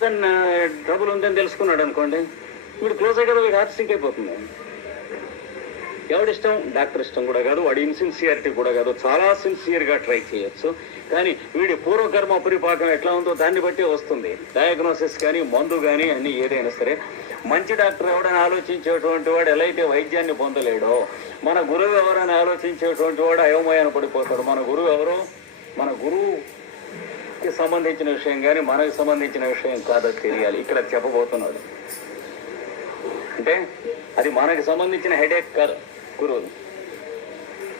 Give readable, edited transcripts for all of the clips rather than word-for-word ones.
Trouble ఉందని తెలుసుకున్నాడు అనుకోండి, వీడు క్లోజ్ అయ్యి కదా, వీడు హార్ట్ స్టిక్ అయిపోతుంది. ఎవడిష్టం? డాక్టర్ ఇష్టం కూడా కాదు, వాడి ఇన్సిన్సియారిటీ కూడా కాదు, చాలా సిన్సియర్గా ట్రై చేయొచ్చు. కానీ వీడి పూర్వకర్మ పరిపాకం ఎట్లా ఉందో దాన్ని బట్టి వస్తుంది డయాగ్నోసిస్ కానీ, మందు కానీ, అన్ని ఏదైనా సరే. మంచి డాక్టర్ ఎవడని ఆలోచించేటువంటి వాడు ఎలా అయితే వైద్యాన్ని పొందలేడో, మన గురువు ఎవరని ఆలోచించేటువంటి వాడు అయోమయాన్ని పడిపోతాడు. మన గురువు ఎవరు? మన గురువుకి సంబంధించిన విషయం కానీ మనకు సంబంధించిన విషయం కాదో తెలియాలి. ఇక్కడ చెప్పబోతున్నాడు అంటే అది మనకి సంబంధించిన హెడేక్ కాదు గురువు.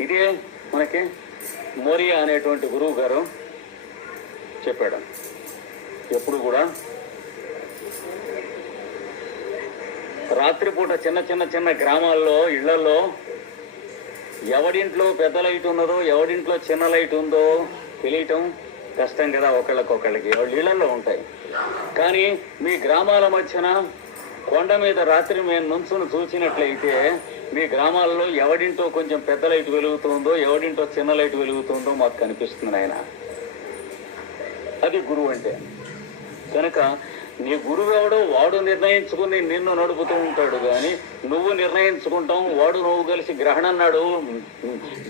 ఇదే మనకి మోరియా అనేటువంటి గురువు గారు చెప్పాడు. ఎప్పుడు కూడా రాత్రిపూట చిన్న చిన్న చిన్న గ్రామాల్లో ఇళ్లలో ఎవడింట్లో పెద్ద లైట్ ఉన్నదో ఎవడింట్లో చిన్న లైట్ ఉందో తెలియటం కష్టం కదా ఒకళ్ళకొకళ్ళకి. వాళ్ళ ఇళ్లలో ఉంటాయి. కానీ మీ గ్రామాల మధ్యన కొండ మీద రాత్రి మేము నుంచుని చూసినట్లయితే మీ గ్రామాల్లో ఎవడింటో కొంచెం పెద్ద లైట్ వెలుగుతుందో ఎవడింటో చిన్న లైట్ వెలుగుతుందో మాకు కనిపిస్తుంది ఆయన. అది గురువు అంటే. కనుక నీ గురువు ఎవడో వాడు నిర్ణయించుకుని నిన్ను నడుపుతూ ఉంటాడు, కానీ నువ్వు నిర్ణయించుకుంటాం. వాడు నువ్వు కలిసి గ్రహణం నాడు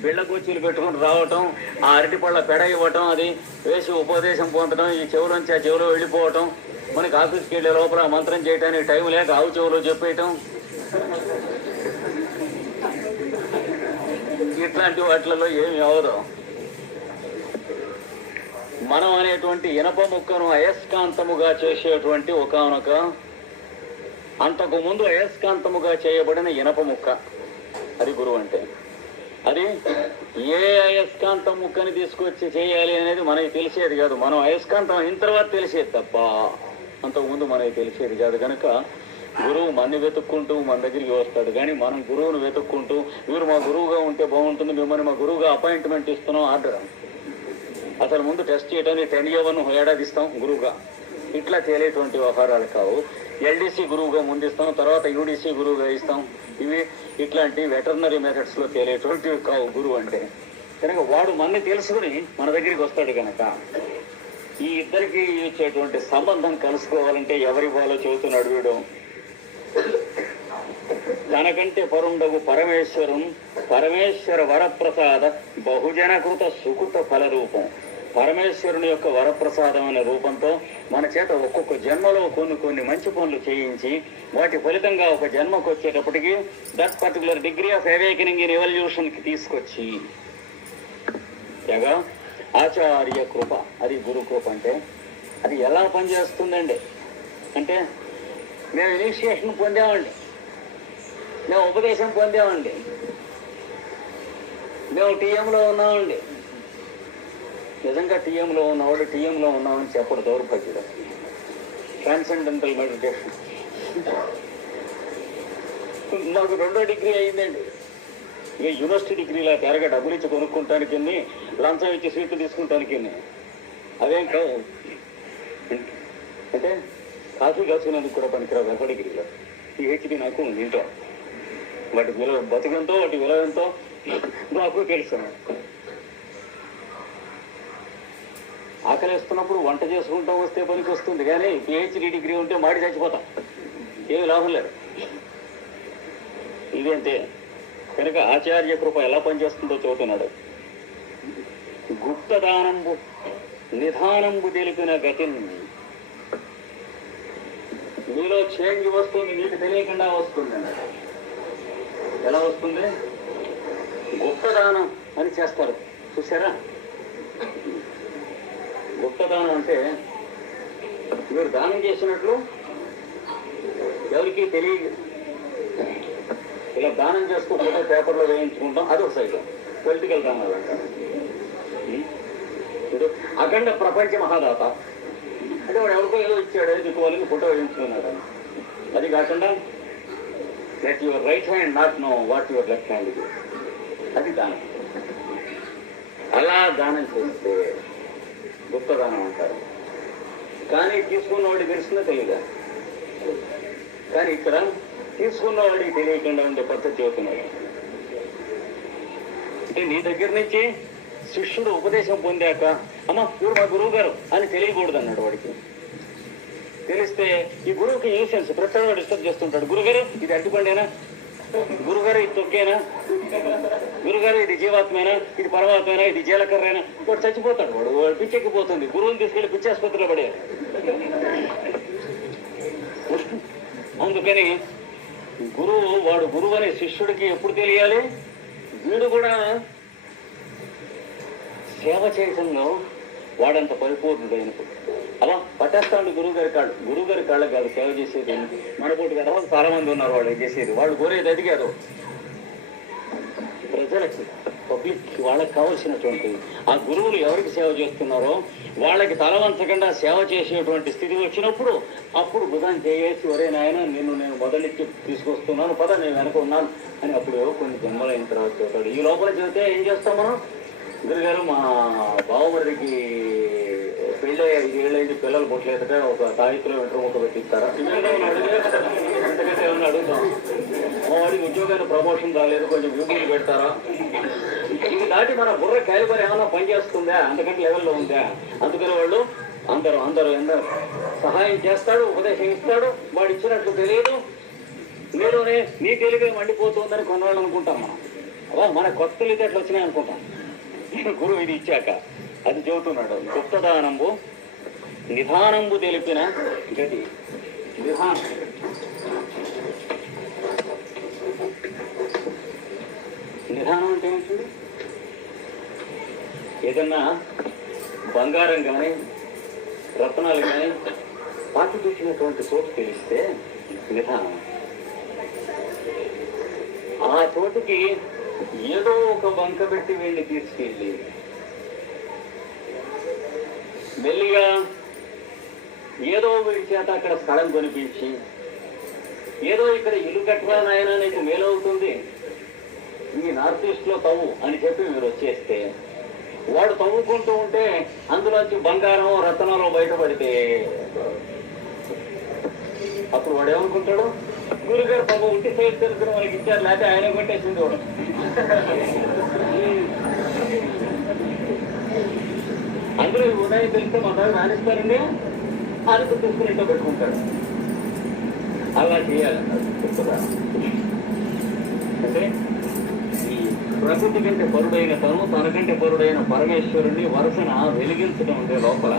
బిళ్ళ కుర్చీలు పెట్టుకుని రావటం, ఆ అరటి పళ్ళ పెడ ఇవ్వటం, అది వేసి ఉపదేశం పొందడం, ఈ చెవులోంచి ఆ చెవులో వెళ్ళిపోవటం, మనకి ఆఫీస్కి వెళ్ళే లోపల మంత్రం చేయడానికి టైం లేక ఆవు చెవులో చెప్పేయటం, ఇట్లాంటి వాటిలలో ఏమి అవదు. మనం అనేటువంటి ఇనప ముక్కను అయస్కాంతముగా చేసేటువంటి ఒకానొక, అంతకు ముందు అయస్కాంతముగా చేయబడిన ఇనప ముక్క, అది గురువు అంటే. అది ఏ అయస్కాంతం ముక్కని తీసుకొచ్చి చేయాలి అనేది మనకి తెలిసేది కాదు. మనం అయస్కాంతం అయిన తర్వాత తెలిసేది తప్ప అంతకుముందు మనకి తెలిసేది కాదు. కనుక గురువు మనని వెతుక్కుంటూ మన దగ్గరికి వస్తాడు, కానీ మనం గురువును వెతుక్కుంటూ మీరు మా గురువుగా ఉంటే బాగుంటుంది, మిమ్మల్ని మా గురువుగా అపాయింట్మెంట్ ఇస్తున్నాం ఆర్డర్. అసలు ముందు టెస్ట్ చేయడానికి 10A1 ఏడాది ఇస్తాం గురువుగా. ఇట్లా తేలేటువంటి వ్యవహారాలు కావు. ఎల్డీసీ గురువుగా ముందిస్తాం, తర్వాత యూడీసీ గురువుగా ఇస్తాం. ఇవి ఇట్లాంటి వెటర్నరీ మెథడ్స్లో తేలేటువంటివి కావు గురువు అంటే. కనుక వాడు మనని తెలుసుకుని మన దగ్గరికి వస్తాడు. కనుక ఈ ఇద్దరికి ఇచ్చేటువంటి సంబంధం కలుసుకోవాలంటే ఎవరి వాళ్ళో చెబుతున్నాడు వీడు. తనకంటే పరుండగు పరమేశ్వరం పరమేశ్వర వరప్రసాద బహుజనకృత సుకృత ఫల రూపం. పరమేశ్వరుని యొక్క వరప్రసాదం అనే రూపంతో మన చేత ఒక్కొక్క జన్మలో కొన్ని మంచి పనులు చేయించి వాటి ఫలితంగా ఒక జన్మకు వచ్చేటప్పటికి that particular degree of awakening in ఎవల్యూషన్కి తీసుకొచ్చి తెగా ఆచార్య కృప, అది గురు కృప అంటే. అది ఎలా పనిచేస్తుందండి అంటే, మేము ఇనిషియేషన్ పొందామండి, మేము ఉపదేశం పొందామండి, మేము టీఎంలో ఉన్నామండి. నిజంగా టీఎంలో ఉన్నవాడు టీఎంలో ఉన్నామని చెప్పడు దౌర్భాగ్యుడు. ట్రాన్సెండెంటల్ మెడిటేషన్ నాకు 2వ డిగ్రీ అయిందండి. ఇక యూనివర్సిటీ డిగ్రీలా తెరగా డబ్బులు ఇచ్చి కొనుక్కుంటానికి, లంచం ఇచ్చి సీట్లు తీసుకుంటానికి అదేం కావు. అంటే కాఫీ కాసుకునేందుకు కూడా పనికిరావు 2వ డిగ్రీలో. పిహెచ్డి నాకు ఇంట్లో వాటి విలువ బతుకంతో వాటి విలువ ఎంతో నాకు తెలుసు. ఆకలిస్తున్నప్పుడు వంట చేసుకుంటూ వస్తే పనికి వస్తుంది, కానీ పిహెచ్డి డిగ్రీ ఉంటే మాడి చచ్చిపోతాం, ఏమి లాభం లేదు. ఇదేంటే కనుక ఆచార్య కృప ఎలా పనిచేస్తుందో చెబుతున్నాడు. గుప్తదానంబు నిధానంబు తెలిపిన గతి, మీలో చేంజ్ వస్తుంది, మీకు తెలియకుండా వస్తుంది అన్నాడు. ఎలా వస్తుంది? గుప్తదానం అని చేస్తారు, చూసారా? గుప్తదానం అంటే మీరు దానం చేసినట్లు ఎవరికి తెలియదు. ఇలా దానం చేస్తూ ఫోటో పేపర్లో వేయించుకుంటాం, అదొక సైడ్ పొలిటికల్ దానాలు అంటారు. ఇప్పుడు అఖండ ప్రపంచ మహాదాత అంటే వాడు ఎవరికో ఏదో ఇచ్చాడు, దిక్కువాళ్ళకి ఫోటో వేయించుకున్నాడు. అది కాకుండా let your right hand not know what your left hand ఇది, అది దానం. అలా దానం చేస్తే గుప్తదానం అంటారు. కానీ తీసుకున్నవాడికి తెలిసిందో తెలియదా? కానీ ఇక్కడ తీసుకున్నవాడికి తెలియకుండా ఉండే పద్ధతి చెబుతున్నాడు. అంటే నీ దగ్గర నుంచి శిష్యుడు ఉపదేశం పొందాక అమ్మ ఇವರು మా గురువు గారు అని తెలియకూడదు అన్నాడు వాడికి. తెలిస్తే ఈ గురువుకి ఏ సెన్స్ ప్రతివాడు డిస్టర్బ్ చేస్తుంటాడు. గురుగారు ఇది అడ్డుపండేనా, గురుగారు ఇది తొక్కేనా, గురుగారు ఇది జీవాత్మేనా, ఇది పరమాత్మేనా, ఇది జీలకర్రేనా. వాడు చచ్చిపోతాడు, వాడు పిచ్చెక్కిపోతుంది. గురువుని తీసుకెళ్లి పిచ్చాసుపత్రిలో పడేయాలి. అందుకని వాడు గురువు అనే శిష్యుడికి ఎప్పుడు తెలియాలి? వీడు కూడా సేవ చేయటంలో వాడంత పరిపూర్ణుడైనప్పుడు. అలా పట్టేస్తాడు గురువు గారి కాళ్ళకి కాదు సేవ చేసేది. మనపోటు కదా చాలా మంది ఉన్నారు వాళ్ళు చేసేది. వాళ్ళు కోరేది అడిగారు ప్రజలకి, పబ్లిక్, వాళ్ళకి కావాల్సినటువంటి ఆ గురువులు ఎవరికి సేవ చేస్తున్నారో వాళ్ళకి తలవంచకుండా సేవ చేసేటువంటి స్థితి వచ్చినప్పుడు అప్పుడు బుధాన్ని చేసి ఒరే నాయన నిన్ను నేను మొదలెచ్చి తీసుకొస్తున్నాను పద నేను వెనక ఉన్నాను అని అప్పుడు కొన్ని జన్మలైన తర్వాత చెబుతాడు. ఈ లోపల చెబితే ఏం చేస్తాం మనం? గురుగారు మా బావమరికి పెళ్ళి 5 ఏళ్ళైంది, పిల్లలు పుట్టలేదట, ఒక తాయితులో వెంట్రుముక్క పెట్టిస్తారా? ఎందుకంటే ఏమన్నా అడుగుతాం. మా వాడికి ఉద్యోగాన్ని ప్రమోషన్ రాలేదు, కొంచెం విభూతి పెడతారా? ఇది దాటి మన బుర్ర క్యాలిబర్ ఏమైనా పనిచేస్తుందా, అంతకంటే లెవెల్లో ఉందా? అందుకని వాళ్ళు అందరూ సహాయం చేస్తాడు, ఉపదేశం ఇస్తాడు. వాడు ఇచ్చినట్లు తెలియదు, మీలోనే నీ తెలివే మండిపోతుందని కొన్నాళ్ళు అనుకుంటాం మనం. అలా మన కొత్త తెలివితేటలు వచ్చినాయి అనుకుంటాం. గురువు ఇది ఇచ్చాక అది చెబుతున్నాడు. గుప్తదానంబు నిధానంబు తెలిపిన గతి. నిధానం అంటే ఏంటండి? ఏదన్నా బంగారం కానీ రత్నాలు కానీ పాతి తెచ్చినటువంటి చోటు తెలిస్తే నిధానం. ఆ చోటుకి ఏదో ఒక వంక పెట్టి వీళ్ళని తీసుకెళ్ళి మెల్లిగా ఏదో వీడి చేత అక్కడ స్థలం కొనిపించి ఏదో ఇక్కడ ఇల్లు కట్టరా నాయన నీకు మేలవుతుంది, ఈ నార్త్ ఈస్ట్ లో తవ్వు అని చెప్పి మీరు వచ్చేస్తే వాడు తవ్వుకుంటూ ఉంటే అందులోంచి బంగారం రత్నాలు బయటపడితే అప్పుడు వాడు ఏమనుకుంటాడు? గురుగారు బాబు ఉంటే సైడ్ తెలుసుకుని మనకి ఇచ్చారు, లేకపోతే ఆయన కొట్టేసింది వాడు. అందరూ ఉదయం తెలిస్తే మన మానేస్తారండి అది తీసుకుని ఇంట్లో పెట్టుకుంటాడు. అలా చేయాలన్నారు. అంటే ఈ ప్రకృతి కంటే పరుడైన తనకంటే పరుడైన పరమేశ్వరుణ్ణి వరుసన వెలిగించడం ఉండే లోపల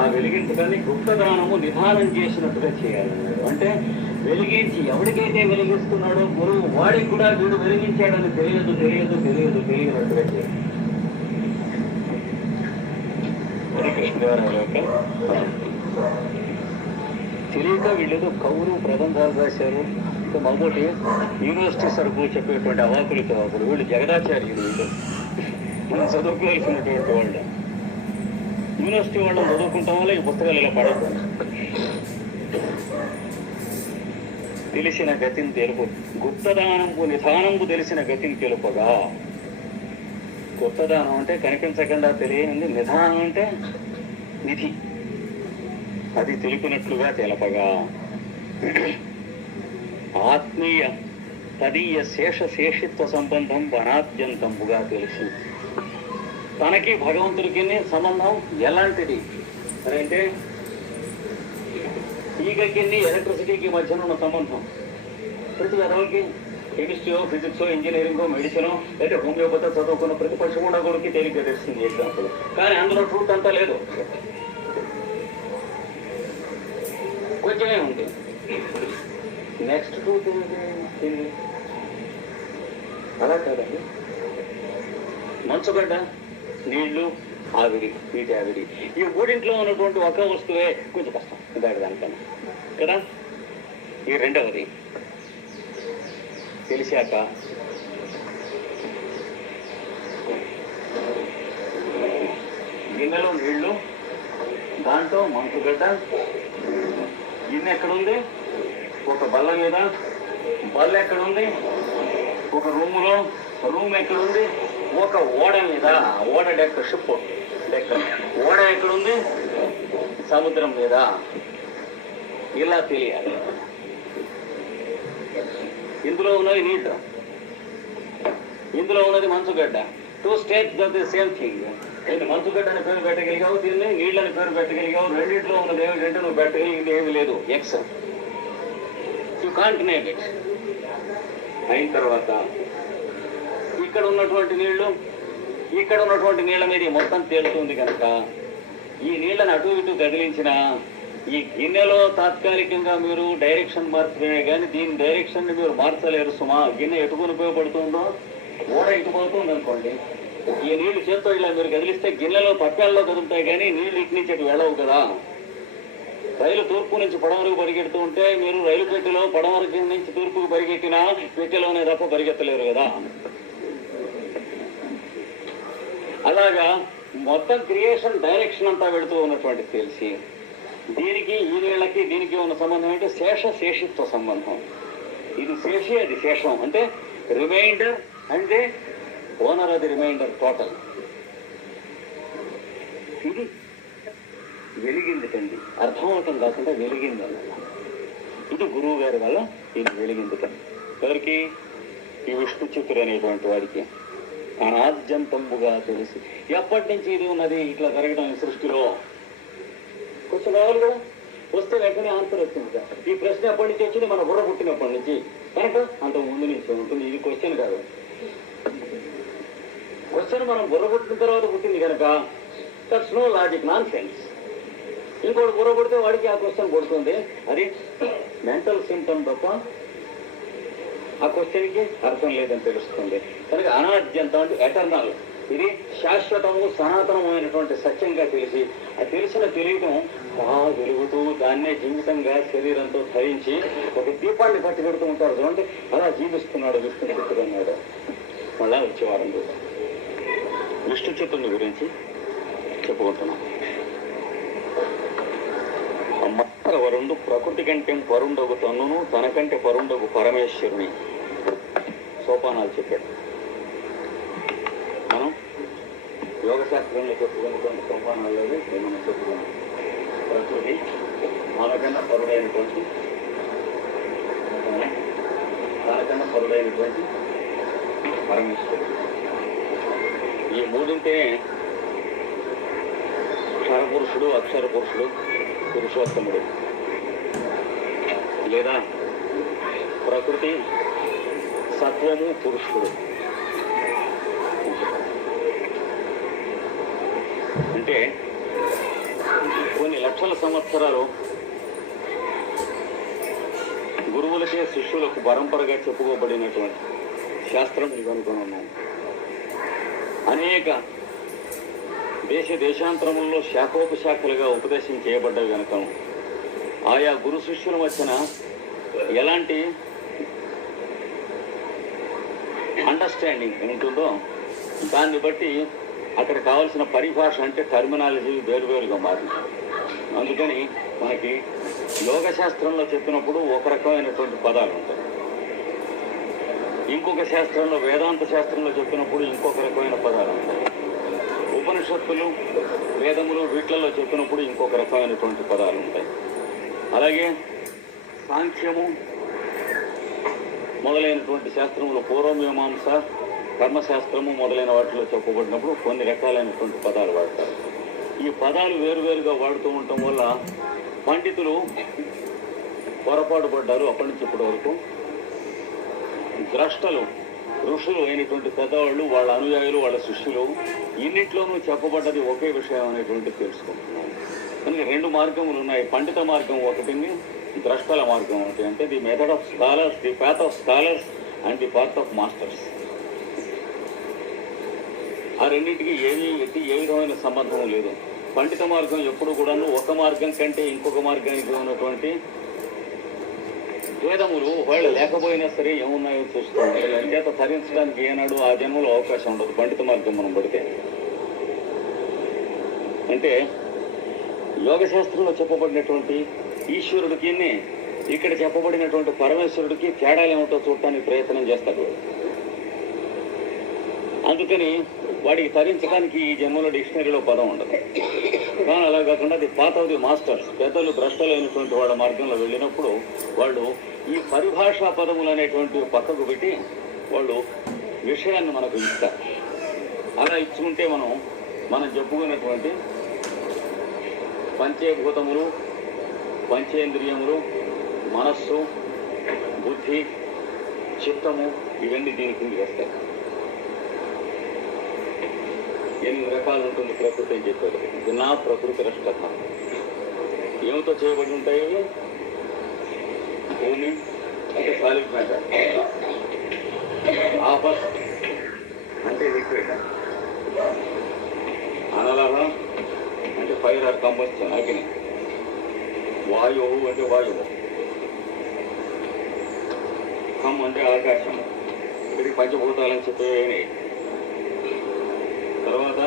ఆ వెలిగించడాన్ని గుప్తదానము నిధానం చేసినట్టుగా చేయాలన్నారు. అంటే వెలిగించి ఎవరికైతే వెలిగిస్తున్నాడో గురువు వాడికి కూడా వీడు వెలిగించాడని తెలియనట్టుగా చేయాలి. తెలియక వీళ్ళేదో కవులు ప్రబంధాలు రాశారు. ఇంకా మమ్మూటి యూనివర్సిటీ సరుకు చెప్పేటువంటి అవాకులతో వీళ్ళు జగదాచార్యులు. వీళ్ళు మనం చదువుకోవాల్సినటువంటి వాళ్ళు. యూనివర్సిటీ వాళ్ళని చదువుకుంటాం వల్ల ఈ పుస్తకాలు ఇలా పడతారు. తెలిసిన గతిని తెలుపు. గుప్తదానంబు నిధానంబు తెలిసిన గతిని తెలుపగా. గుప్తదానం అంటే కనిపించకుండా తెలియనిది, నిధానం అంటే నిధి, అది తెలిపినట్లుగా తెలపగా. ఆత్మీయ తదీయ శేషిత్వ సంబంధం వనాద్యంతంబుగా తెలిసి. తనకి భగవంతుడికి సంబంధం ఎలాంటిది అంటే ఈగకి ఎలక్ట్రిసిటీకి మధ్యన ఉన్న సంబంధం. ప్రతి విధంకి కెమిస్ట్రీయో ఫిజిక్సో ఇంజనీరింగో మెడిసినో లేదా హోమియోపతి చదువుకున్న ప్రతి పక్షి కూడా కొడుకు తేలిక తెలుస్తుంది ఎగ్జాంపుల్. కానీ అందులో ట్రూత్ అంతా లేదు, కొంచెమే ఉంది. నెక్స్ట్ ట్రూత్ ఏంటి? అలా కాదండి. మంచుగడ్డ, నీళ్లు, ఆవిరి, నీటి ఆవిరి, ఈ మూడింట్లో ఉన్నటువంటి ఒక వస్తువే కొంచెం కష్టం దానికన్నా కదా. ఈ రెండవది తెలిసాక గిన్నెలో నీళ్లు, దాంట్లో మంచుగడ్డ. గిన్నె ఎక్కడుంది? ఒక బల్ల మీద. బల్ల ఎక్కడుంది? ఒక రూములో. రూమ్ ఎక్కడుంది? ఒక ఓడ మీద. ఓడ డెక్క, షిప్ డెక్క. ఓడ ఎక్కడుంది? సముద్రం మీద. ఇలా తెలియాలి. ఇందులో ఉన్నది నీళ్లు, ఇందులో ఉన్నది మంచుగడ్డ. Two states of the same thing. దీన్ని మంచుగడ్డ పేరు పెట్టగలిగావు, దీన్ని నీళ్ళని పేరు పెట్టగలిగావు. రెండింటిలో ఉన్నది ఏమిటంటే నువ్వు పెట్టగలిగింది ఏమి లేదు, X. You can't name it. అయిన తర్వాత ఇక్కడ ఉన్నటువంటి నీళ్ల మీద మొత్తం తేలుతుంది కనుక ఈ నీళ్ళని అటు ఇటు కదిలించిన ఈ గిన్నెలో తాత్కాలికంగా మీరు డైరెక్షన్ మార్చుకునే కానీ దీని డైరెక్షన్ మీరు మార్చలేరు సుమా. గిన్నె ఎటుకుని ఉపయోగపడుతుందో ఓడ ఇటుపోతుంది అనుకోండి, ఈ నీళ్లు చేత్తో ఇలా మీరు కదిలిస్తే గిన్నెలో తప్పాల్లో కదులుతాయి కానీ నీళ్లు ఇటు నుంచి అటు వెళ్ళవు కదా. రైలు తూర్పు నుంచి పడమరకు పరిగెడుతూ ఉంటే మీరు రైలు పెట్టెలో పడమరకు నుంచి తూర్పుకు పరిగెట్టినా పెట్టెలోనే తప్ప పరిగెత్తలేరు కదా. అలాగా మొత్తం క్రియేషన్ డైరెక్షన్ అంతా పెడుతూ ఉన్నటువంటి తెలిసి దీనికి ఈ నీళ్ళకి దీనికి ఉన్న సంబంధం ఏంటి? శేషిత్వ సంబంధం. ఇది శేషి, అది శేషం. అంటే రిమైండర్ అంటే ఓనర్ అది రిమైండర్ టోటల్. ఇది వెలిగింది కండి, అర్థమవటం కాకుండా వెలిగింది అన్నమాట. ఇది గురువు గారి వల్ల ఇది వెలిగింది కండి. ఎవరికి? ఈ విష్ణు చిత్తుడు అనేటువంటి వాడికి అనాద్యంతంబుగా తెలిసి ఎప్పటి నుంచి ఇది ఉన్నది ఇట్లా జరగడం ఈ సృష్టిలో. కొంచెం రావాలి కదా, వస్తే వెంటనే ఆన్సర్ వచ్చింది కదా. ఈ ప్రశ్న ఎప్పటి నుంచి వచ్చింది? మన బుర్ర పుట్టినప్పటి నుంచి, కనుక అంత ముందు నుంచి ఉంటుంది. ఇది క్వశ్చన్ కాదు. క్వశ్చన్ మనం బుర్ర పుట్టిన తర్వాత పుట్టింది కనుక that's no logic, nonsense. ఇంకోటి బుర్ర పుడితే వాడికి ఆ క్వశ్చన్ పుడుతుంది. అది మెంటల్ సిమ్టమ్ తప్ప ఆ క్వశ్చన్కి అర్థం లేదని తెలుస్తుంది. కనుక అనాద్యంతం అంటే ఎటర్నల్, ఇది శాశ్వతము సనాతనమైనటువంటి సత్యంగా తెలిసి ఆ తెలియటం బాగా వెలుగుతూ దాన్నే జీవితంగా శరీరంతో ధరించి ఒక దీపాన్ని పట్టి పెడుతూ ఉంటారు చూడండి, అలా జీవిస్తున్నాడు విష్ణు చిత్తుడు అన్నాడు. మళ్ళా వచ్చేవారం విష్ణు చిత్తుని గురించి చెప్పుకుంటున్నాం. వరుండు ప్రకృతి కంటే పరుండగు తన్నును తనకంటే పరుండగు పరమేశ్వరుని సోపానాలు చెప్పాడు. మనం యోగ శాస్త్రంలో చెప్పుకున్నటువంటి సోపానాల్లో మనం చెప్పుకున్నాం. ప్రకృతి మనకన్నా పరుడైనటువంటి పరమేశ్వరుడు. ఈ మూడింటే క్షరపురుషుడు, అక్షర పురుషుడు, పురుషోత్తముడు. లేదా ప్రకృతి, సత్వము, పురుషుడు. అంటే కొన్ని లక్షల సంవత్సరాలు గురువులకే శిష్యులకు పరంపరగా చెప్పుకోబడినటువంటి శాస్త్రం ఇది అనుకుని ఉన్నాం. అనేక దేశాంతరముల్లో శాఖోపశాఖలుగా ఉపదేశం చేయబడ్డవి కనుక ఆయా గురు శిష్యుల మధ్యన ఎలాంటి అండర్స్టాండింగ్ ఉంటుందో దాన్ని బట్టి అక్కడ కావాల్సిన పరిభాష అంటే టర్మినాలజీ వేరువేరుగా మారింది. అందుకని మనకి యోగ శాస్త్రంలో చెప్పినప్పుడు ఒక రకమైనటువంటి పదాలు ఉంటాయి, ఇంకొక శాస్త్రంలో వేదాంత శాస్త్రంలో చెప్పినప్పుడు ఇంకొక రకమైన పదాలు ఉంటాయి, ఉపనిషత్తులు, వేదములు వీటిలలో చెప్పినప్పుడు ఇంకొక రకమైనటువంటి పదాలు ఉంటాయి. అలాగే సాంఖ్యము మొదలైనటువంటి శాస్త్రములు, పూర్వమీమాంస, కర్మశాస్త్రము మొదలైన వాటిలో చెప్పబడినప్పుడు కొన్ని రకాలైనటువంటి పదాలు వాడతారు. ఈ పదాలు వేరువేరుగా వాడుతూ ఉండటం వల్ల పండితులు పొరపాటు పడ్డారు. అప్పటి నుంచి ఇప్పటి వరకు ద్రష్టలు, ఋషులు అయినటువంటి పెద్దవాళ్ళు, వాళ్ళ అనుయాయులు, వాళ్ళ శిష్యులు ఇన్నిట్లోనూ చెప్పబడ్డది ఒకే విషయం అనేటువంటి తెలుసుకుంటున్నాం. కనుక రెండు మార్గములు ఉన్నాయి. పండిత మార్గం ఒకటిని, ద్రష్టల మార్గం ఒకటి. అంటే the method of scholars, the path of scholars and the path of masters. ఆ రెండింటికి ఏ విధమైన సంబంధం లేదు. పండిత మార్గం ఎప్పుడు కూడాను ఒక మార్గం కంటే ఇంకొక మార్గానికి ఉన్నటువంటి భేదములు వాళ్ళు లేకపోయినా సరే ఏమున్నాయో చూస్తుంది. అంచేత తరించడానికి ఏనాడు ఆ జన్మలో అవకాశం ఉండదు పండిత మార్గం మనం పడితే. అంటే యోగ శాస్త్రంలో చెప్పబడినటువంటి ఈశ్వరుడికి, ఇక్కడ చెప్పబడినటువంటి పరమేశ్వరుడికి తేడాలు ఏమిటో చూడటానికి ప్రయత్నం చేస్తాడు. అందుకని వాడికి తరించడానికి ఈ జన్మలో డిక్షనరీలో పదం ఉండదు. కానీ అలా కాకుండా అది పాత్ ఆఫ్ ది మాస్టర్స్, పెద్దలు భ్రష్టలైనటువంటి వాళ్ళ మార్గంలో వెళ్ళినప్పుడు వాళ్ళు ఈ పరిభాషా పదములు అనేటువంటి పక్కకు పెట్టి వాళ్ళు విషయాన్ని మనకు ఇస్తారు. అలా ఇచ్చుకుంటే మనం చెప్పుకున్నటువంటి పంచభూతములు, పంచేంద్రియములు, మనస్సు, బుద్ధి, చిత్తము ఇవన్నీ దీని కిందికి వస్తాయి. 8 రకాలు ఉంటుంది ప్రకృతి అని చెప్పారు. నా ప్రకృతి రష్టత ఏమితో చేయబడి ఉంటాయి? భూమి అంటే సాలిడ్ మ్యాటర్, ఆపస్ అంటే లిక్విడ్, అనలహ అంటే ఫైర్ ఆర్ కంబస్షన్ అగ్ని, వాయువు అంటే వాయువు, ఖమ్ అంటే ఆకాశం. ఇది పంచభూతాలని చెప్పేవి. తర్వాత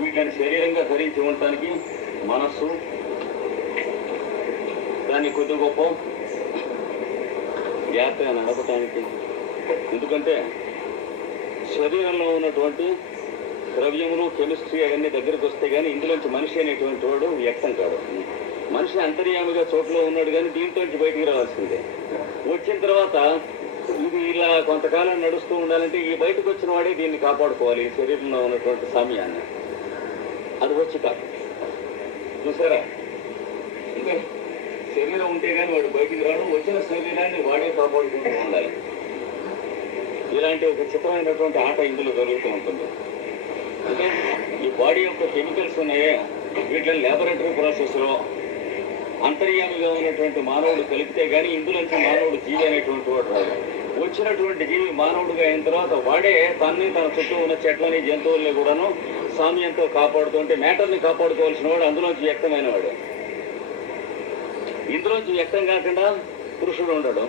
వీటిని శరీరంగా ధరించి ఉండటానికి మనస్సు, దాన్ని కొద్ది గొప్ప జాగ్రత్తగా నడపటానికి. ఎందుకంటే శరీరంలో ఉన్నటువంటి ద్రవ్యములు, కెమిస్ట్రీ అవన్నీ దగ్గరికి వస్తే కానీ ఇందులోంచి మనిషి అనేటువంటి వాడు వ్యక్తం కాడు. మనిషి అంతర్యామిగా చోట్లో ఉన్నాడు, కానీ దీంట్లోంచి బయటికి రావాల్సిందే. వచ్చిన తర్వాత ఇది ఇలా కొంతకాలం నడుస్తూ ఉండాలంటే ఈ బయటకు వచ్చిన వాడే దీన్ని కాపాడుకోవాలి, ఈ శరీరంలో ఉన్నటువంటి సమయాన్ని. అది వచ్చి కాదు, చూసారా? ఇంకా శరీరం ఉంటే కానీ వాడు బయటికి రాడు, వచ్చిన శరీరాన్ని వాడే కాపాడుకుంటూ ఉండాలి. ఇలాంటి ఒక చిత్రమైనటువంటి ఆట ఇందులో జరుగుతూ ఉంటుంది. అంటే ఈ బాడీ యొక్క కెమికల్స్ ఉన్నాయే, వీటిని ల్యాబొరేటరీ ప్రాసెస్లో అంతర్యామిగా ఉన్నటువంటి మానవుడు కలిపితే కానీ ఇందులోంచి మానవుడు జీవి అనేటువంటి వాడు రాడు. వచ్చినటువంటి జీవి మానవుడిగా అయిన తర్వాత వాడే తన్ని, తన చుట్టూ ఉన్న చెట్లని, జంతువుల్ని కూడాను సామ్యంతో కాపాడుతుంటే మ్యాటర్ని కాపాడుకోవాల్సిన వాడు అందులోంచి వ్యక్తమైన వాడు. ఇందులోంచి వ్యక్తం కాకుండా పురుషుడు ఉండడు,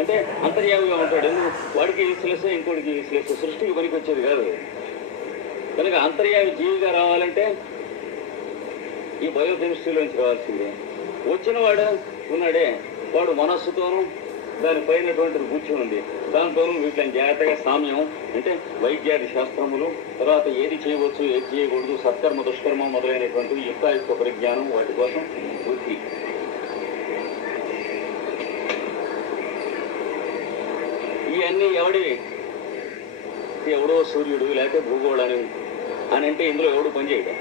అంటే అంతర్యామిగా ఉంటాడు. వాడికి యూస్లెస్, ఇంకోటికి యూస్లెస్, సృష్టికి పనికి వచ్చేది కాదు. కనుక అంతర్యామి జీవిగా రావాలంటే ఈ బయోకెమిస్ట్రీలోంచి రావాల్సిందే. వచ్చిన వాడు ఉన్నాడే, వాడు మనస్సుతోనూ దానిపైనటువంటి బుద్ధి ఉంది, దాంతోనూ వీటిని జాగ్రత్తగా సామ్యం అంటే వైద్యాది శాస్త్రములు, తర్వాత ఏది చేయవచ్చు ఏది చేయకూడదు, సత్కర్మ దుష్కర్మ మొదలైనటువంటి యుక్తాయుక్త పరిజ్ఞానం, వాటి కోసం బుద్ధి. ఇవన్నీ ఎవడో సూర్యుడు లేకపోతే భూగోళాన్ని అని అంటే ఇందులో ఎవడు పనిచేయడు.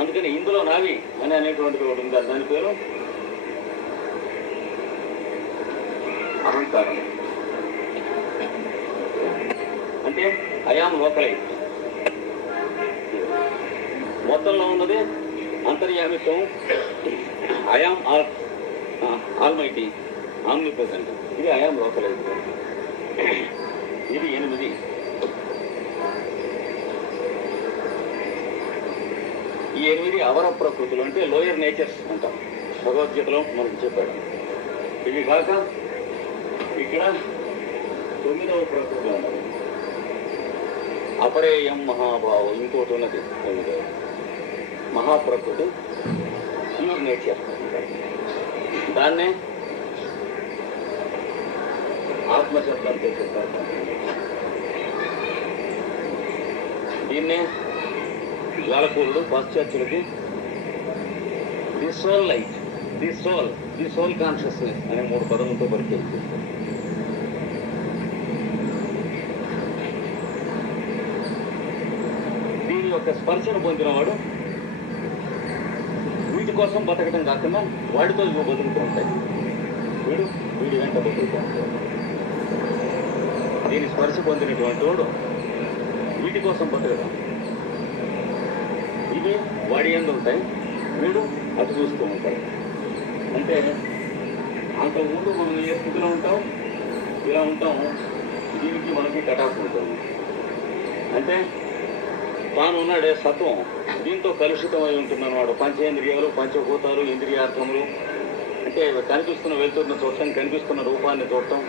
అందుకని ఇందులో నావి అని అనేటువంటిది ఒకటి ఉంది, దాని పేరు అహంకారం. అంటే అయామ్ లోకలైజ్, మొత్తంలో ఉన్నది అంతర్యామిత్వం, అయామ్ ఆల్మైటీ, ఆమ్నిప్రెజెంట్. ఇది అయామ్ లోకలైజ్. ఇది 8. ఈ 8 అవర ప్రకృతులు అంటే లోయర్ నేచర్స్ అంటాం, భగవద్గీతలో మనకు చెప్పాడు. ఇవి కాక ఇక్కడ 9వ ప్రకృతి ఉన్నది, అపరేయం మహాభావం. ఇంకోటి ఉన్నది 9వ మహాప్రకృతి, ప్యూర్ నేచర్. దాన్నే ఆత్మశబ్దంతో చెప్పారు. దీన్నే లాలకూరుడు పాశ్చాత్యులకి the soul light, the soul consciousness అనే 3 పదములతో పరిచయం చేస్తారు. దీని యొక్క స్పర్శను పొందినవాడు వీటి కోసం బతకడం కాకుండా వాటితో ఇవి బతుకుతూ ఉంటాయి. వీడి వెంట బతుకుతూ ఉంటాడు. దీని స్పర్శ పొందినటువంటి వాడు వీటి కోసం బతకడం, ఇవి వాడి ఎందు ఉంటాయి, వీడు అటు చూస్తూ ఉంటాడు. అంటే అంతకుముందు మనం ఏ స్థితిలో ఉంటాం, ఇలా ఉంటాం, దీనికి మనకి కటాఫ్ ఉంటుంది. అంటే తాను ఉన్నాడే సత్వం, దీంతో కలుషితమై ఉంటున్నవాడు. పంచేంద్రియాలు, పంచభూతాలు, ఇంద్రియార్థములు అంటే కనిపిస్తున్న వెలుతురును చూడటం, కనిపిస్తున్న రూపాన్ని చూడటం,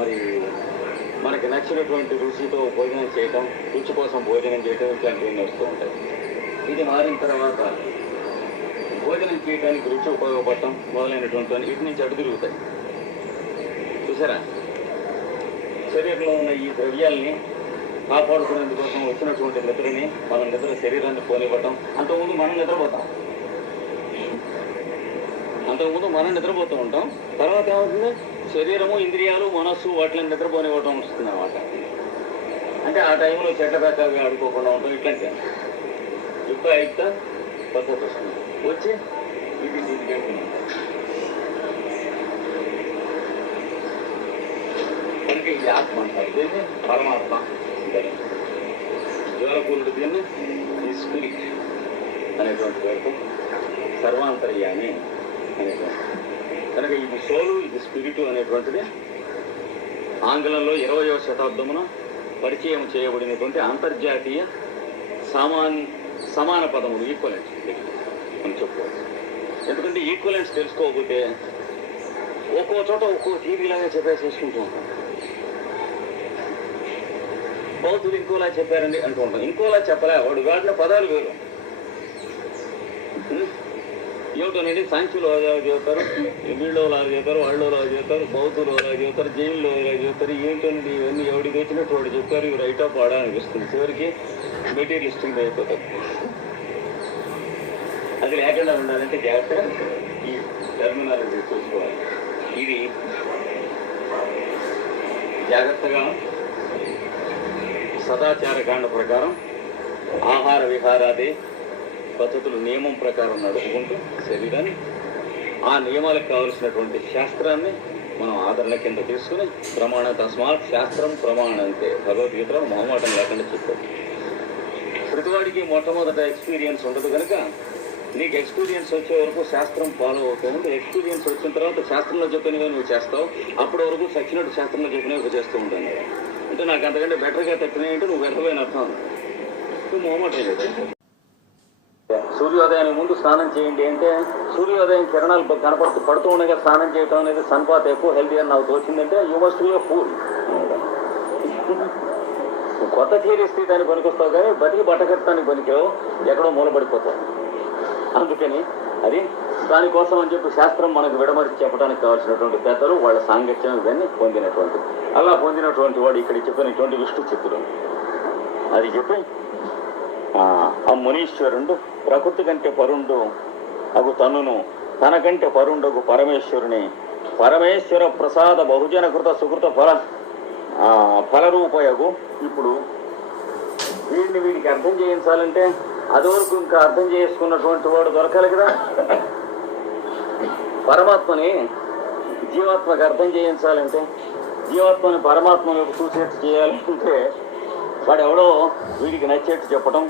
మరి మనకి నచ్చినటువంటి రుచితో భోజనం చేయటం, రుచి కోసం భోజనం చేయటం, ఇట్లాంటివన్నీ వస్తూ ఉంటాయి. ఇది మారిన తర్వాత భోజనం చేయడానికి రుచి ఉపయోగపడటం మొదలైనటువంటి వీటి నుంచి అటు తిరుగుతాయి. చూసారా? శరీరంలో ఉన్న ఈ ద్రవ్యాల్ని కాపాడుకునేందుకోసం వచ్చినటువంటి నిద్రని మనం శరీరాన్ని పోనివ్వటం. అంతకుముందు మనం నిద్రపోతూ ఉంటాం. తర్వాత ఏమవుతుంది? శరీరము, ఇంద్రియాలు, మనస్సు వాటిని నిద్రపోనివ్వటం వస్తుంది అన్నమాట. అంటే ఆ టైంలో చెట్ల ప్రకారం ఆడుకోకుండా ఉంటాం. ఇట్లాంటి యుక్త పద్ధతి వస్తుంది. వచ్చి ఇది పెట్టుకున్నాం. కనుక ఇది ఆత్మ అంటారు. దీన్ని పరమాత్మ జ్వాలపూరుడు దీన్ని ఈ స్పిరిట్ అనేటువంటి వైపు సర్వాంతర్యామి అనేటువంటి. కనుక ఇది సోలు, ఇది స్పిరిటు అనేటువంటిది ఆంగ్లంలో 20వ శతాబ్దమున పరిచయం చేయబడినటువంటి అంతర్జాతీయ సమాన పదములు, ఈక్వలెంట్స్ మనం చెప్పుకోవచ్చు. ఎందుకంటే ఈక్వలెంట్స్ తెలుసుకోకపోతే ఒక్కో చోట ఒక్కో టీవీలాగా చెప్పేసేసుకుంటూ ఉంటాం. బౌద్ధులు ఇంకోలా చెప్పారండి అంటూ ఉంటాం. ఇంకోలా చెప్పలే, వాడు వాడిన పదాలు వేరు. ఏమిటోనండి, సాంఖ్యులు అలా చెబుతారు, వీళ్ళు అలా చెబుతారు, వాళ్ళు అలా చెబుతారు, బౌద్ధులు అలా చెబుతారు, జైన్లు అలా చెబుతారు. ఏంటండి ఇవన్నీ ఎవడికి వచ్చినట్టు వాడు చెప్పారు, ఇవి రైట్ ఆఫ్ వాడా అనిపిస్తుంది. చివరికి మెటీరియలిస్టింగ్ అయిపోతారు. అది లేకుండా ఉండాలంటే జాగ్రత్తగా ఈ టెర్మినాలజీ చూసుకోవాలి. ఇది జాగ్రత్తగా సదాచార కాండ ప్రకారం ఆహార విహారాది పద్ధతులు నియమం ప్రకారం నడుపుకుంటూ శరీరాన్ని ఆ నియమాలకు కావలసినటువంటి శాస్త్రాన్ని మనం ఆదరణ కింద తీసుకుని ప్రమాణ తస్మాత్ శాస్త్రం ప్రమాణంతే భగవద్గీతలో మొహమాటం లేకుండా చెప్పారు. ప్రతివాడికి మొట్టమొదట ఎక్స్పీరియన్స్ ఉండదు కనుక నీకు ఎక్స్పీరియన్స్ వచ్చే వరకు శాస్త్రం ఫాలో అవుతుంది. ఎక్స్పీరియన్స్ వచ్చిన తర్వాత శాస్త్రంలో చెప్పినవి నువ్వు చేస్తావు. అప్పటి వరకు సచ్చినట్టు శాస్త్రంలో చెప్పినవి చేస్తూ ఉంటాను. అంటే నాకు అంతకంటే బెటర్గా తప్పినాయి అంటే నువ్వు బెటర్పోయిన అర్థం. నువ్వు మొహమాటం లేదు. సూర్యోదయానికి ముందు స్నానం చేయండి అంటే సూర్యోదయం కిరణాలు పడుతూ ఉండగా స్నానం చేయటం అనేది సన్పాత్ ఎక్కువ హెల్తీ అని నాకు తోచిందంటే you must be a fool. కొత్త థియరీస్ దాన్ని పనికొస్తావు కానీ బతికి బట్టకట్టడానికి పనికావు, ఎక్కడో మూలపడిపోతావు. అందుకని అది దానికోసం అని చెప్పి శాస్త్రం మనకు విడమరిచి చెప్పడానికి కావాల్సినటువంటి పెద్దలు వాళ్ళ సాంగత్యం ఇవన్నీ పొందినటువంటి అలా పొందినటువంటి వాడు ఇక్కడ చెప్పినటువంటి విష్ణు చిత్తుడు అది చెప్పి ఆ మునీశ్వరుడు ప్రకృతి కంటే పరుండు అగు తనును తనకంటే పరుండగు పరమేశ్వరుని పరమేశ్వర ప్రసాద బహుజన కృత సుకృత ఫలరూపయగు. ఇప్పుడు వీడికి అర్థం చేయించాలంటే అదివరకు ఇంకా అర్థం చేసుకున్నటువంటి వాడు దొరకాలి కదా. పరమాత్మని జీవాత్మకు అర్థం చేయించాలంటే, జీవాత్మని పరమాత్మ వైపు చూసేట్టు చేయాలంటే వాడు ఎవడో వీడికి నచ్చేట్టు చెప్పటం,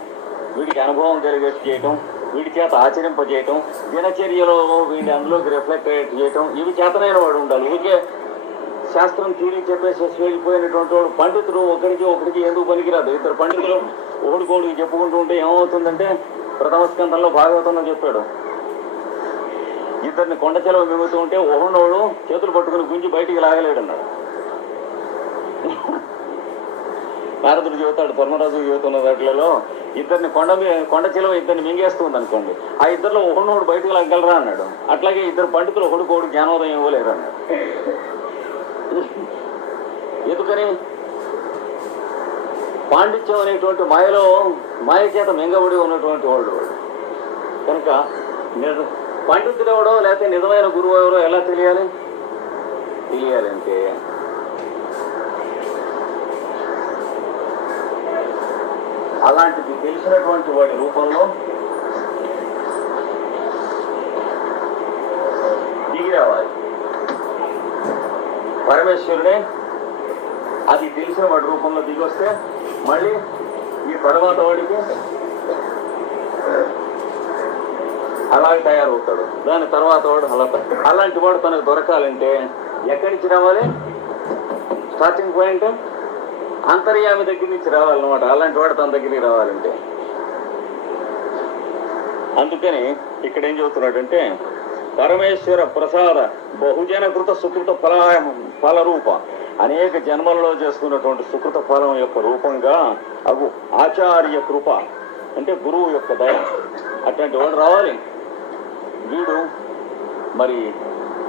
వీడికి అనుభవం కలిగేట్టు చేయటం, వీడి చేత ఆచరింపజేయటం, దినచర్యలో వీడిని అందులోకి రిఫ్లెక్ట్ అయ్యేట్టు చేయటం, ఇవి చేతనైన వాడు ఉండాలి. ఊరికే శాస్త్రం తీరి చెప్పేసి వెళ్ళిపోయినటువంటి వాడు పండితుడు ఒకరికి ఎందుకు పనికిరాదు. ఇద్దరు పండితులు ఒకడికోడికి చెప్పుకుంటూ ఉంటే ఏమవుతుందంటే ప్రథమ స్కంధంలో భాగవతంలో చెప్పాడు, ఇద్దరిని కొండ చెలవు మింగుతూ ఉంటే ఒకనోడు చేతులు పట్టుకుని గుంజి బయటికి లాగలేడు అన్నాడు. నారదుడు చెబుతాడు ధర్మరాజు చెబుతున్న వాటిలలో ఇద్దరిని కొండ చెలవ ఇద్దరిని మింగేస్తుంది అనుకోండి, ఆ ఇద్దరిలో ఒకనోడు బయటకు లాగలరా అన్నాడు. అట్లాగే ఇద్దరు పండితులు ఒకడికోడు జ్ఞానోదయం ఇవ్వలేరు అన్నాడు. ఎందుకని పాండిత్యం అనేటువంటి మాయ చేత మింగబడి ఉన్నటువంటి వాళ్ళు. కనుక పండితుడు ఎవడో లేకపోతే నిజమైన గురువు ఎవరో ఎలా తెలియాలంటే అలాంటిది తెలిసినటువంటి వాడి రూపంలో దిగి రావాలి. పరమేశ్వరుడే అది తెలిసిన వాడి రూపంలో దిగొస్తే మళ్ళీ ఈ తర్వాత వాడికి అలాగే తయారవుతాడు. దాని తర్వాత వాడు అలాంటి వాడు తనకు దొరకాలంటే ఎక్కడి నుంచి రావాలి? స్టార్టింగ్ పాయింట్ అంతర్యామి దగ్గర నుంచి రావాలన్నమాట. అలాంటి వాడు తన దగ్గరికి రావాలంటే అందుకని ఇక్కడ ఏం చెబుతున్నాడంటే పరమేశ్వర ప్రసాద బహుజన కృత సుకృత ఫలరూప, అనేక జన్మలలో చేసుకున్నటువంటి సుకృత ఫలం యొక్క రూపంగా అగు ఆచార్య కృప అంటే గురువు యొక్క దయ. అట్లాంటి వాడు రావాలి.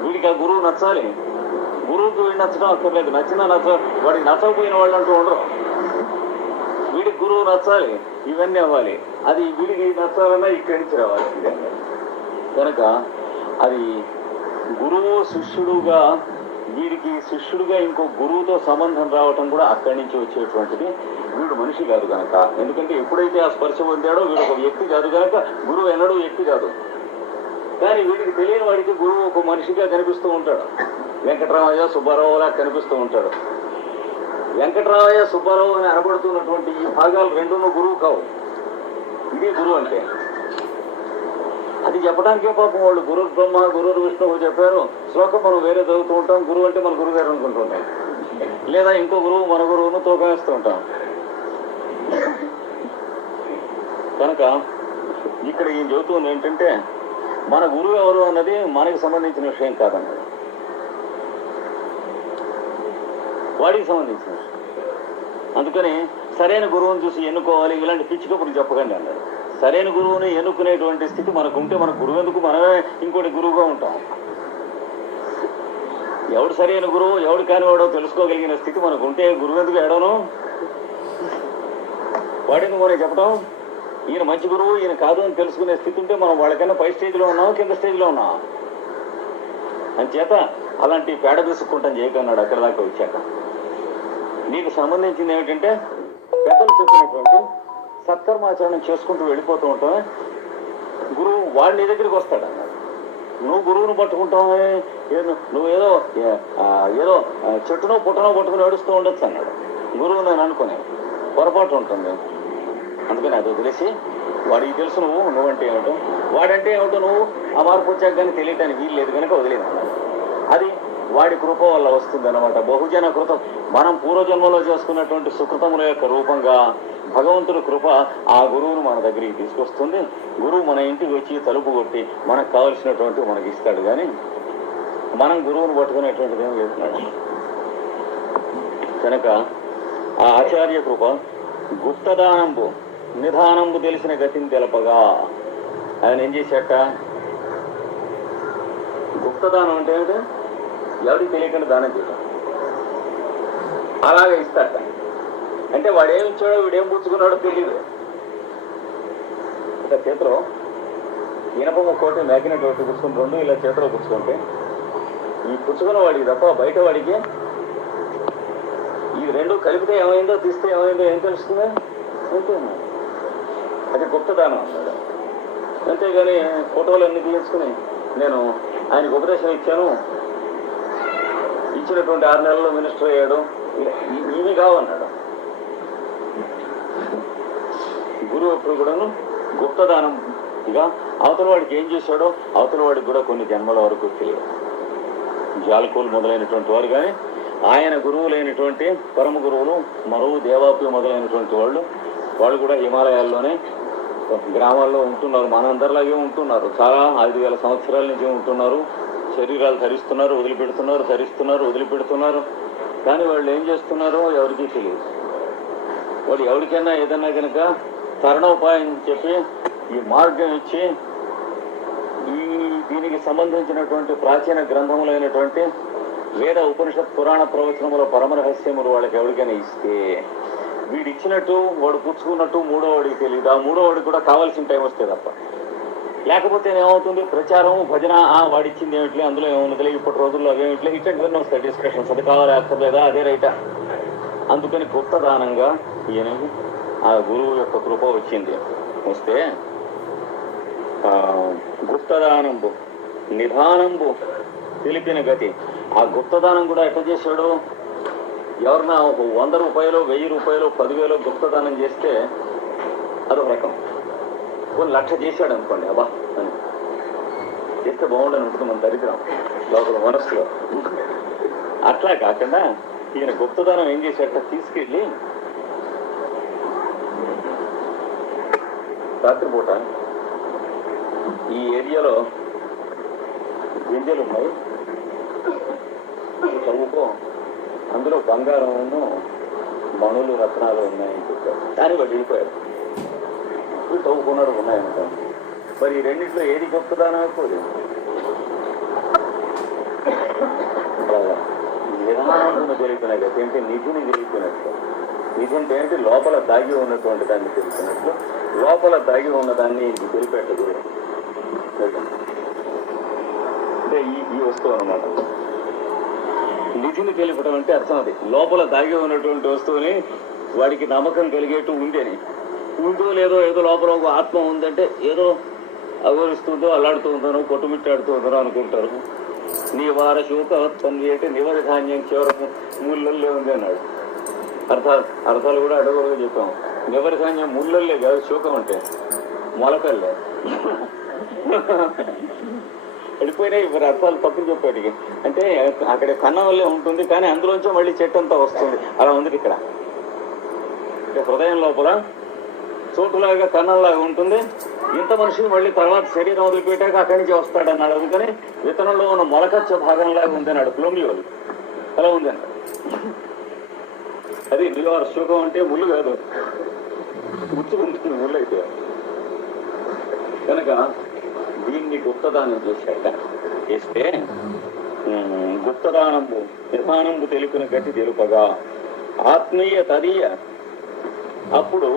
వీడికి ఆ గురువు నచ్చాలి. గురువుకి వీడు నచ్చడం అక్కర్లేదు, వాడికి నచ్చకపోయిన వాళ్ళు అంటూ ఉండరు. వీడికి గురువు నచ్చాలి, ఇవన్నీ అవ్వాలి. అది వీడికి నచ్చాలన్నా ఇక్కడి నుంచి రావాలి. కనుక అది గురువు శిష్యుడుగా వీడికి శిష్యుడిగా ఇంకో గురువుతో సంబంధం రావటం కూడా అక్కడి నుంచి వచ్చేటువంటిది. వీడు మనిషి కాదు కనుక, ఎందుకంటే ఎప్పుడైతే ఆ స్పర్శ పొందాడో వీడు ఒక వ్యక్తి కాదు కనుక గురువు ఎన్నడూ వ్యక్తి కాదు. కానీ వీడికి తెలియని వాడికి గురువు ఒక మనిషిగా కనిపిస్తూ ఉంటాడు. వెంకటరామయ్య సుబ్బారావులా కనిపిస్తూ ఉంటాడు. వెంకటరామయ్య సుబ్బారావు అని అనబడుతున్నటువంటి ఈ భాగాలు రెండును గురువు కావు. ఇది గురువు అంటే. అది చెప్పడానికే పాపం వాళ్ళు గురు బ్రహ్మ గురు విష్ణువు చెప్పారు. శ్లోకం మనం వేరే చదువుతూ ఉంటాం. గురువు అంటే మన గురువు గారు అనుకుంటూ ఉంటాం, లేదా ఇంకో గురువు మన గురువును తూకం వేస్తూ ఉంటాం. కనుక ఇక్కడ ఈయన చెబుతుంది ఏంటంటే మన గురువు ఎవరు అన్నది మనకి సంబంధించిన విషయం కాదన్నది, వాడికి సంబంధించిన విషయం. అందుకని సరైన గురువుని చూసి ఎన్నుకోవాలి, ఇలాంటి పిచ్చి కబుర్లు చెప్పకండి అన్నాడు. సరైన గురువుని ఎన్నుకునేటువంటి స్థితి మనకు ఉంటే మన గురువు ఎందుకు, మనమే ఇంకోటి గురువుగా ఉంటాం. ఎవడు సరైన గురువు ఎవడు కానివాడో తెలుసుకోగలిగిన స్థితి మనకు ఉంటే గురువు ఎందుకు ఏడవను, వాడిని మనం చెప్పడం ఈయన మంచి గురువు ఈయన కాదు అని తెలుసుకునే స్థితి ఉంటే మనం వాళ్ళకన్నా పై స్టేజ్లో ఉన్నాం, కింద స్టేజ్లో ఉన్నాం. అంచేత అలాంటి పేడ తీసుకుంటాం చేయకన్నాడు. అక్కడ దాకా వచ్చాక నీకు సంబంధించింది ఏమిటంటే పెద్దలు చెప్పినటువంటి సత్కర్మాచరణం చేసుకుంటూ వెళ్ళిపోతూ ఉంటామే. గురువు వాడి నీ దగ్గరికి వస్తాడు అన్నాడు. నువ్వు గురువును పట్టుకుంటావే, నువ్వు ఏదో ఏదో చెట్టునో పుట్టనో పట్టుకుని ఏడుస్తూ ఉండొచ్చు అన్నాడు. గురువు నేను అనుకునే పొరపాటు ఉంటుంది. అందుకని అది వదిలేసి వాడికి తెలుసు నువ్వంటే ఏమిటో, వాడంటే ఏమిటో నువ్వు ఆ మార్పు వచ్చాక కానీ తెలియటానికి వీలు లేదు కనుక వదిలేదు అన్నాడు. అది వాడి కృప వల్ల వస్తుంది అన్నమాట. బహుజన కృతం, మనం పూర్వజన్మలో చేసుకున్నటువంటి సుకృతముల యొక్క రూపంగా భగవంతుడి కృప ఆ గురువును మన దగ్గరికి తీసుకొస్తుంది. గురువు మన ఇంటికి వచ్చి తలుపు కొట్టి మనకు కావలసినటువంటి మనకి ఇస్తాడు, కానీ మనం గురువును పట్టుకునేటువంటిది ఏం లేస్తున్నాడు. కనుక ఆ ఆచార్య కృప గుప్తదానంబు నిధానంబు తెలిసిన గతిని తెలపగా ఆయన ఏం చేశాట, గుప్తదానం అంటే ఏమిటి, ఎవరికి తెలియకుండా దానం చేయటం. అలాగే ఇస్తాట అంటే వాడేమి ఇచ్చాడో వీడేం పుచ్చుకున్నాడో తెలియదు. ఒక చేతిలో ఇనప ముక్కోటి మ్యాగ్నెట్ ఒకటి పుచ్చుకుని రెండు ఇలా చేతిలో పుచ్చుకుంటే ఈ పుచ్చుకున్న వాడికి తప్ప బయట వాడికి ఈ రెండు కలిపితే ఏమైందో తీస్తే ఏమైందో ఏం తెలుస్తుంది అంతే. అది గుప్తదానం అన్నాడు. అంతేగాని ఫోటోలు అన్ని తీసుకుని నేను ఆయనకు ఉపదేశం ఇచ్చాను, ఇచ్చినటువంటి 6 నెలల్లో మినిస్టర్ అయ్యాడు, ఇవి కావన్నాడు. గురువు ఎప్పుడు కూడాను గుప్తదానంగా అవతల వాడికి ఏం చేశాడో అవతల వాడికి కూడా కొన్ని జన్మల వరకు తెలియదు. జాలకులు మొదలైనటువంటి వారు కానీ ఆయన గురువులైనటువంటి పరమ గురువులు మరువు దేవాపి మొదలైనటువంటి వాళ్ళు కూడా హిమాలయాల్లోనే గ్రామాల్లో ఉంటున్నారు. మనందరిలాగే ఉంటున్నారు. చాలా 5,000 సంవత్సరాల నుంచి ఉంటున్నారు. శరీరాలు ధరిస్తున్నారు, వదిలిపెడుతున్నారు, ధరిస్తున్నారు, వదిలిపెడుతున్నారు. కానీ వాళ్ళు ఏం చేస్తున్నారో ఎవరికీ తెలియదు. వాళ్ళు ఎవరికైనా ఏదన్నా కనుక తరుణోపాయం చెప్పి ఈ మార్గం ఇచ్చి దీనికి సంబంధించినటువంటి ప్రాచీన గ్రంథములైనటువంటి వేద ఉపనిషత్ పురాణ ప్రవచనముల పరమరహస్యములు వాళ్ళకి ఎవరికైనా ఇస్తే వీడిచ్చినట్టు వాడు పుచ్చుకున్నట్టు మూడో వాడికి తెలియదు. ఆ మూడో వాడికి కూడా కావాల్సిన టైం వస్తే తప్ప, లేకపోతే ఏమవుతుంది, ప్రచారం భజన వాడిచ్చింది ఏమిట్లే అందులో ఏమున్నదిలే ఇప్పటి రోజుల్లో అవేమిట్లే ఇట్లాంటివన్నీ వస్తాయి డిస్కషన్స్. అది కావాలి అక్కర్లేదా, అదే రైటా. అందుకని గుప్తదానంగా ఈయనకి ఆ గురువు యొక్క కృప వచ్చింది. వస్తే గుప్తదానంబు నిధానంబు తెలిపిన గతి. ఆ గుప్తదానం కూడా ఎట్లా చేశాడు, ఎవరన్నా 100 రూపాయలు 1000 రూపాయలు 10,000 గుప్తదానం చేస్తే అదొక రకం. కొన్ని 1,00,000 చేశాడు అనుకోండి, అబ్బా అని చేస్తే బాగుండని ఉంటుంది మన దరిద్రం లోపల మనస్సులో. అట్లా కాకుండా ఈయన గుప్తదానం ఏం చేశాక తీసుకెళ్ళి రాత్రిపూట ఈ ఏరియాలో గింజలు ఉన్నాయి, చదువుకో, అందులో బంగారమును మణులు రత్నాలు ఉన్నాయని చెప్పారు. దాన్ని వాడు వెళ్ళిపోయాడు. చదువుకున్నాడు ఉన్నాయనుకోండి. మరి ఈ రెండింటిలో ఏది గొప్పదానం అయిపోదు. నిధానంగా తెలిపినట్టు ఏంటి, నిధిని తెలిపినట్లు. నిధి అంటే ఏంటి, లోపల దాగి ఉన్నటువంటి దాన్ని తెలిపినట్లు. లోపల దాగి ఉన్నదాన్ని తెలిపెట్టదు అంటే ఈ వస్తువు అన్నమాట. నిధిని తెలిపడం అంటే అర్థం అది. లోపల దాగి ఉన్నటువంటి వస్తువుని వాడికి నమ్మకం కలిగేట్టు ఉందని, ఉందో లేదో, ఏదో లోపల ఒక ఆత్మ ఉందంటే ఏదో అగోరిస్తుందో అల్లాడుతూ ఉందనో కొట్టుమిట్టాడుతూ ఉందనో అనుకుంటారు. నీ వార శోకవత్పన్వి అంటే నివరి ధాన్యం కేవలం ముళ్ళల్లే ఉంది అన్నాడు. అర్థాలు కూడా అడగలుగా చెప్పాము. నివరి ధాన్యం ముళ్ళల్లే కాదు, శోకం అంటే మొలకల్లే. వెళ్ళిపోయినాయి మరి అర్థాలు తప్పులు చెప్పాడికి. అంటే అక్కడ కన్నం వల్లే ఉంటుంది, కానీ అందులోంచే మళ్ళీ చెట్టు అంతా వస్తుంది. అలా ఉంది ఇక్కడ. హృదయం లోపల చోటులాగా కన్నంలాగా ఉంటుంది. ఇంత మనిషిని మళ్ళీ తర్వాత శరీరం వదిలిపెట్టాక అక్కడి నుంచి వస్తాడన్నాడు. అందుకని విత్తనంలో ఉన్న మొలకచ్చ భాగంలాగా ఉంది అన్నాడు ప్లోమియోలు. అలా ఉంది అన్నాడు. అది నివార శోకం అంటే ముళ్ళు కాదు, గుర్తుకుంటుంది ముళ్ళు అయితే. కనుక దీన్ని గుప్తదానం చేశాక చేస్తే గుప్తదానంబు విధానంబు తెలిపిన గట్టి తెలుపగా ఆత్మీయ తదీయ అప్పుడు